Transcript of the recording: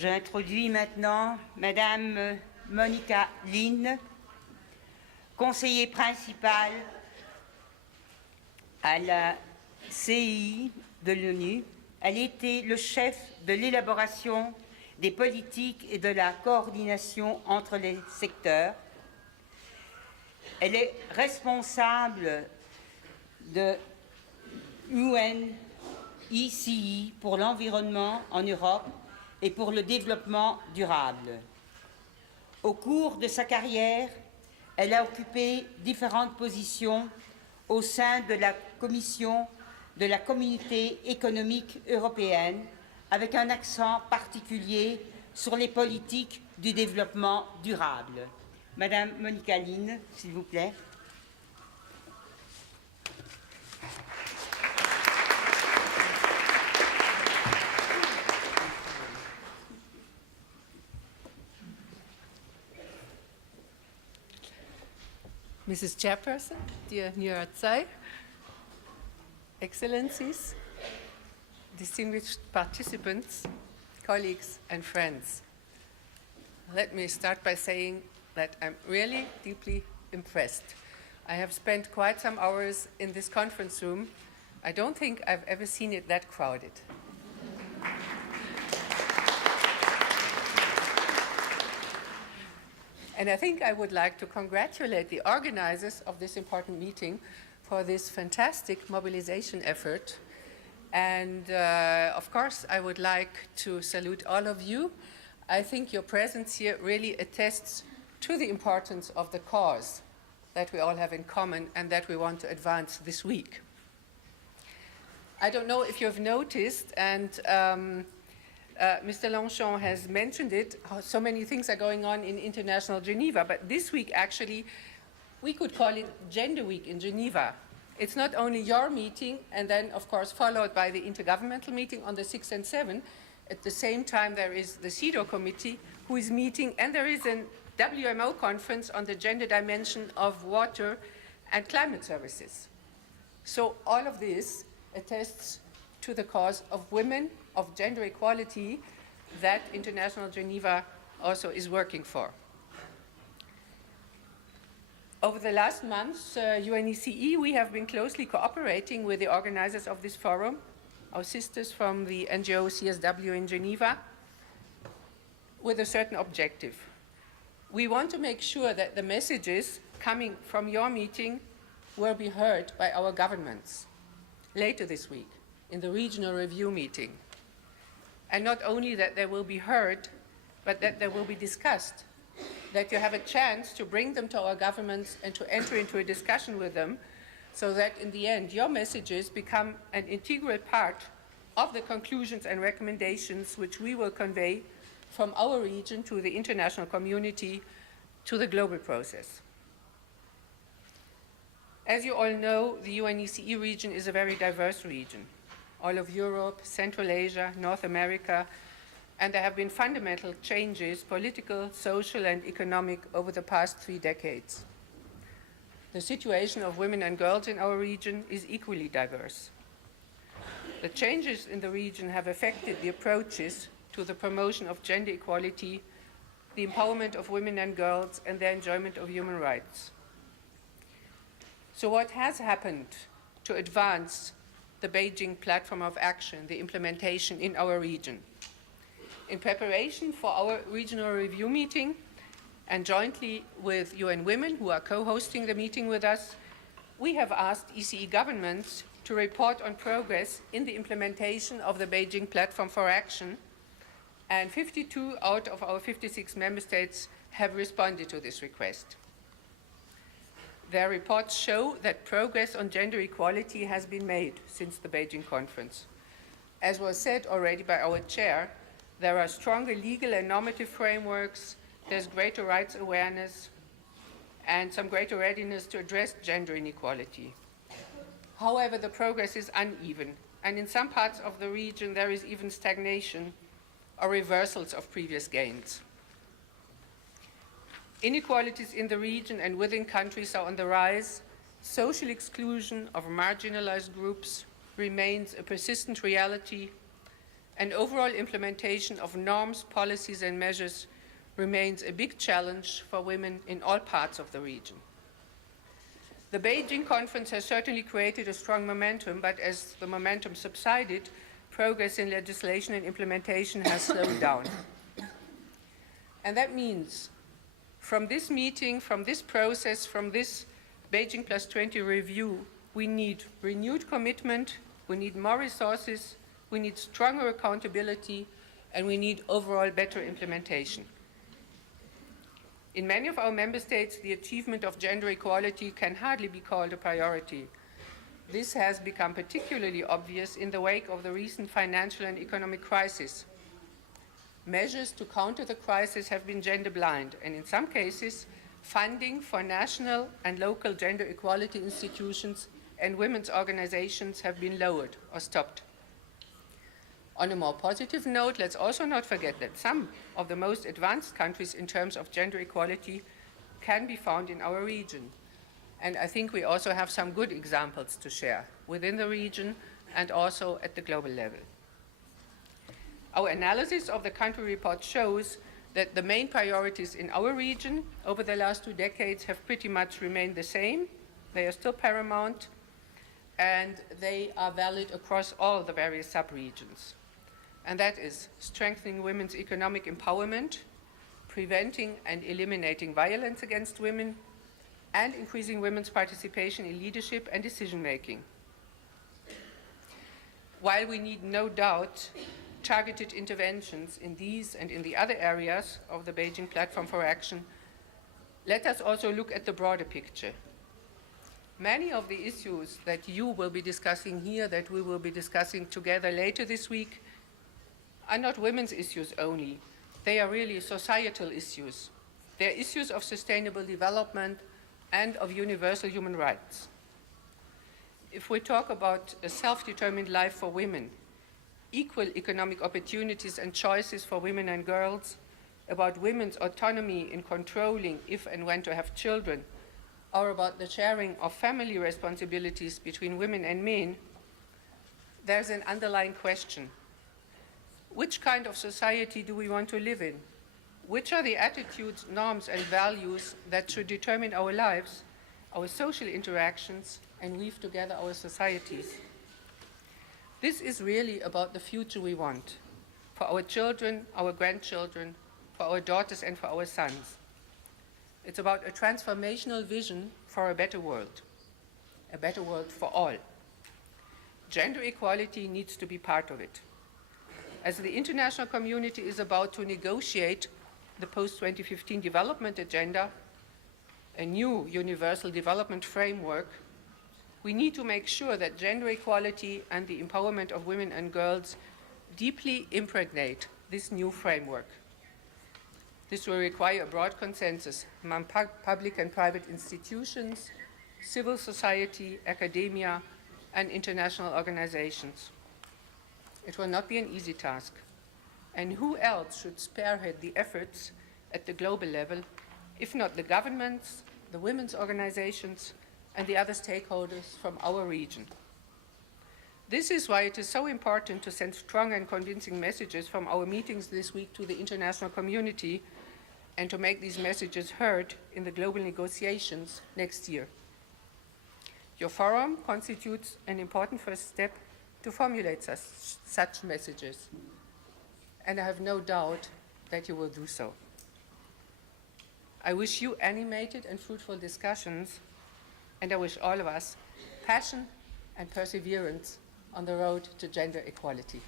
J'introduis maintenant Madame Monika Linn, conseillère principale à la CEI de l'ONU. Elle était le chef de l'élaboration des politiques et de la coordination entre les secteurs. Elle est responsable de UNECE pour l'environnement en Europe et pour le développement durable. Au cours de sa carrière, elle a occupé différentes positions au sein de la Commission de la Communauté économique européenne, avec un accent particulier sur les politiques du développement durable. Madame Monika Linn, s'il vous plaît. Mrs. Chairperson, dear UNECE, Excellencies, distinguished participants, colleagues and friends. Let me start by saying that I'm really deeply impressed. I have spent quite some hours in this conference room. I don't think I've ever seen it that crowded. And I think I would like to congratulate the organizers of this important meeting for this fantastic mobilization effort. And of course, I would like to salute all of you. I think your presence here really attests to the importance of the cause that we all have in common and that we want to advance this week. I don't know if you've noticed, and Mr. Longchamp has mentioned it, how so many things are going on in International Geneva, but this week actually we could call it Gender Week in Geneva. It's not only your meeting and then of course followed by the intergovernmental meeting on the 6th and 7th. At the same time there is the CEDAW committee who is meeting, and there is a WMO conference on the gender dimension of water and climate services. So all of this attests to the cause of women, of gender equality, that International Geneva also is working for. Over the last months, UNECE, we have been closely cooperating with the organizers of this forum, our sisters from the NGO CSW in Geneva, with a certain objective. We want to make sure that the messages coming from your meeting will be heard by our governments later this week in the regional review meeting. And not only that they will be heard, but that they will be discussed, that you have a chance to bring them to our governments and to enter into a discussion with them, so that in the end your messages become an integral part of the conclusions and recommendations which we will convey from our region to the international community, to the global process. As you all know, the UNECE region is a very diverse region. All of Europe, Central Asia, North America, and there have been fundamental changes, political, social, and economic, over the past 3 decades. The situation of women and girls in our region is equally diverse. The changes in the region have affected the approaches to the promotion of gender equality, the empowerment of women and girls, and their enjoyment of human rights. So what has happened to advance the Beijing Platform of Action, the implementation in our region? In preparation for our regional review meeting, and jointly with UN Women, who are co-hosting the meeting with us, we have asked ECE governments to report on progress in the implementation of the Beijing Platform for Action, and 52 out of our 56 member states have responded to this request. Their reports show that progress on gender equality has been made since the Beijing conference. As was said already by our chair, there are stronger legal and normative frameworks, there's greater rights awareness, and some greater readiness to address gender inequality. However, the progress is uneven, and in some parts of the region there is even stagnation or reversals of previous gains. Inequalities in the region and within countries are on the rise. Social exclusion of marginalized groups remains a persistent reality, and overall implementation of norms, policies, and measures remains a big challenge for women in all parts of the region. The Beijing conference has certainly created a strong momentum, but as the momentum subsided, progress in legislation and implementation has slowed down. And that means from this meeting, from this process, from this Beijing+20 review, we need renewed commitment, we need more resources, we need stronger accountability, and we need overall better implementation. In many of our member states, the achievement of gender equality can hardly be called a priority. This has become particularly obvious in the wake of the recent financial and economic crisis. Measures to counter the crisis have been gender blind, and in some cases, funding for national and local gender equality institutions and women's organizations have been lowered or stopped. On a more positive note, let's also not forget that some of the most advanced countries in terms of gender equality can be found in our region. And I think we also have some good examples to share within the region and also at the global level. Our analysis of the country report shows that the main priorities in our region over the last 2 decades have pretty much remained the same. They are still paramount, and they are valid across all the various sub-regions. And that is strengthening women's economic empowerment, preventing and eliminating violence against women, and increasing women's participation in leadership and decision-making. While we need no doubt targeted interventions in these and in the other areas of the Beijing Platform for Action, let us also look at the broader picture. Many of the issues that you will be discussing here, that we will be discussing together later this week, are not women's issues only. They are really societal issues. They are issues of sustainable development and of universal human rights. If we talk about a self-determined life for women, equal economic opportunities and choices for women and girls, about women's autonomy in controlling if and when to have children, or about the sharing of family responsibilities between women and men, there's an underlying question. Which kind of society do we want to live in? Which are the attitudes, norms, and values that should determine our lives, our social interactions, and weave together our societies? This is really about the future we want, for our children, our grandchildren, for our daughters, and for our sons. It's about a transformational vision for a better world for all. Gender equality needs to be part of it. As the international community is about to negotiate the post-2015 development agenda, a new universal development framework, we need to make sure that gender equality and the empowerment of women and girls deeply impregnate this new framework. This will require a broad consensus among public and private institutions, civil society, academia, and international organizations. It will not be an easy task. And who else should spearhead the efforts at the global level, if not the governments, the women's organizations, and the other stakeholders from our region? This is why it is so important to send strong and convincing messages from our meetings this week to the international community, and to make these messages heard in the global negotiations next year. Your forum constitutes an important first step to formulate such messages, and I have no doubt that you will do so. I wish you animated and fruitful discussions, and I wish all of us passion and perseverance on the road to gender equality.